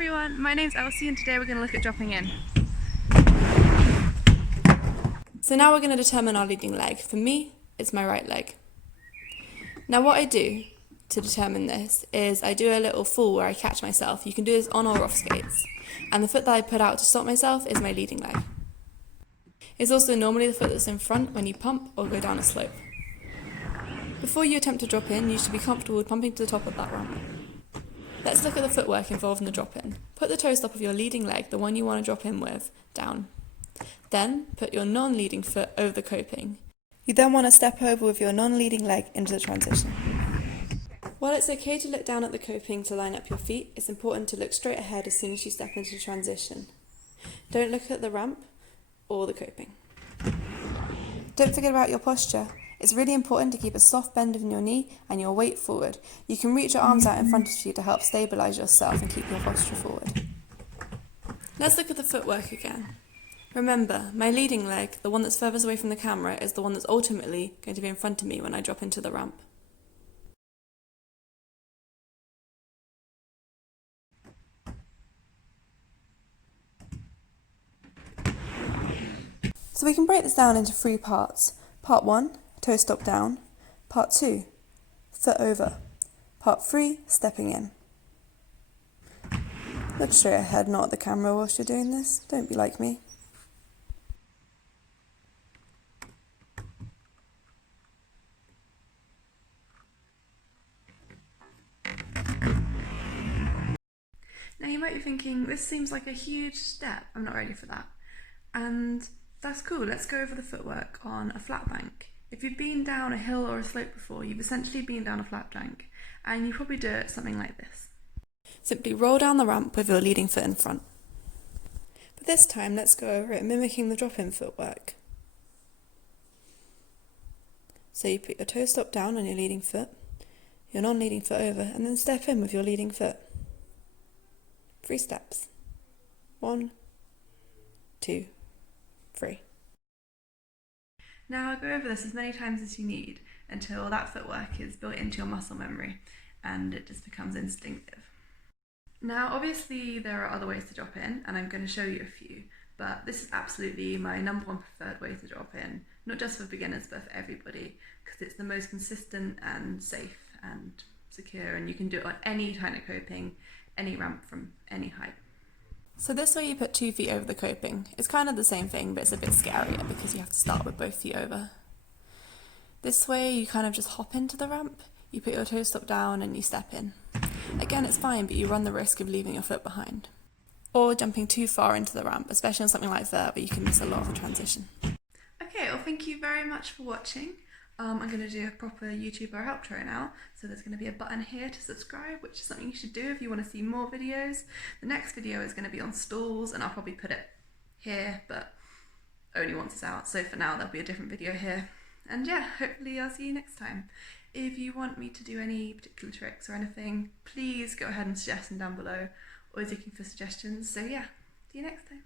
everyone, my name's Elsie and today we're going to look at dropping in. So now we're going to determine our leading leg. For me, it's my right leg. Now what I do to determine this is I do a little fall where I catch myself. You can do this on or off skates. And the foot that I put out to stop myself is my leading leg. It's also normally the foot that's in front when you pump or go down a slope. Before you attempt to drop in, you should be comfortable with pumping to the top of that ramp. Let's look at the footwork involved in the drop-in. Put the toe stop of your leading leg, the one you want to drop in with, down. Then put your non-leading foot over the coping. You then want to step over with your non-leading leg into the transition. While it's okay to look down at the coping to line up your feet, it's important to look straight ahead as soon as you step into the transition. Don't look at the ramp or the coping. Don't forget about your posture. It's really important to keep a soft bend in your knee and your weight forward. You can reach your arms out in front of you to help stabilise yourself and keep your posture forward. Let's look at the footwork again. Remember, my leading leg, the one that's furthest away from the camera, is the one that's ultimately going to be in front of me when I drop into the ramp. So we can break this down into 3 parts. Part 1, toe stop down. Part 2, foot over. Part 3, stepping in. Look straight ahead, not at the camera whilst you're doing this. Don't be like me. Now you might be thinking, this seems like a huge step. I'm not ready for that. And that's cool. Let's go over the footwork on a flat bank. If you've been down a hill or a slope before, you've essentially been down a flat bank, and you probably do it something like this. Simply roll down the ramp with your leading foot in front. But this time, let's go over it mimicking the drop-in footwork. So you put your toe stop down on your leading foot, your non-leading foot over, and then step in with your leading foot. 3 steps. 1, 2, 3. Now go over this as many times as you need until that footwork is built into your muscle memory and it just becomes instinctive. Now obviously there are other ways to drop in and I'm going to show you a few, but this is absolutely my #1 preferred way to drop in, not just for beginners but for everybody, because it's the most consistent and safe and secure, and you can do it on any kind of coping, any ramp from any height. So this way you put 2 feet over the coping. It's kind of the same thing, but it's a bit scarier because you have to start with both feet over. This way you kind of just hop into the ramp, you put your toe stop down and you step in. Again, it's fine, but you run the risk of leaving your foot behind. Or jumping too far into the ramp, especially on something like that where you can miss a lot of the transition. Okay, well thank you very much for watching. I'm going to do a proper YouTuber outro now, so there's going to be a button here to subscribe, which is something you should do if you want to see more videos. The next video is going to be on stalls, and I'll probably put it here, but only once it's out, so for now there'll be a different video here. And yeah, hopefully I'll see you next time. If you want me to do any particular tricks or anything, please go ahead and suggest them down below. Always looking for suggestions, so yeah, see you next time.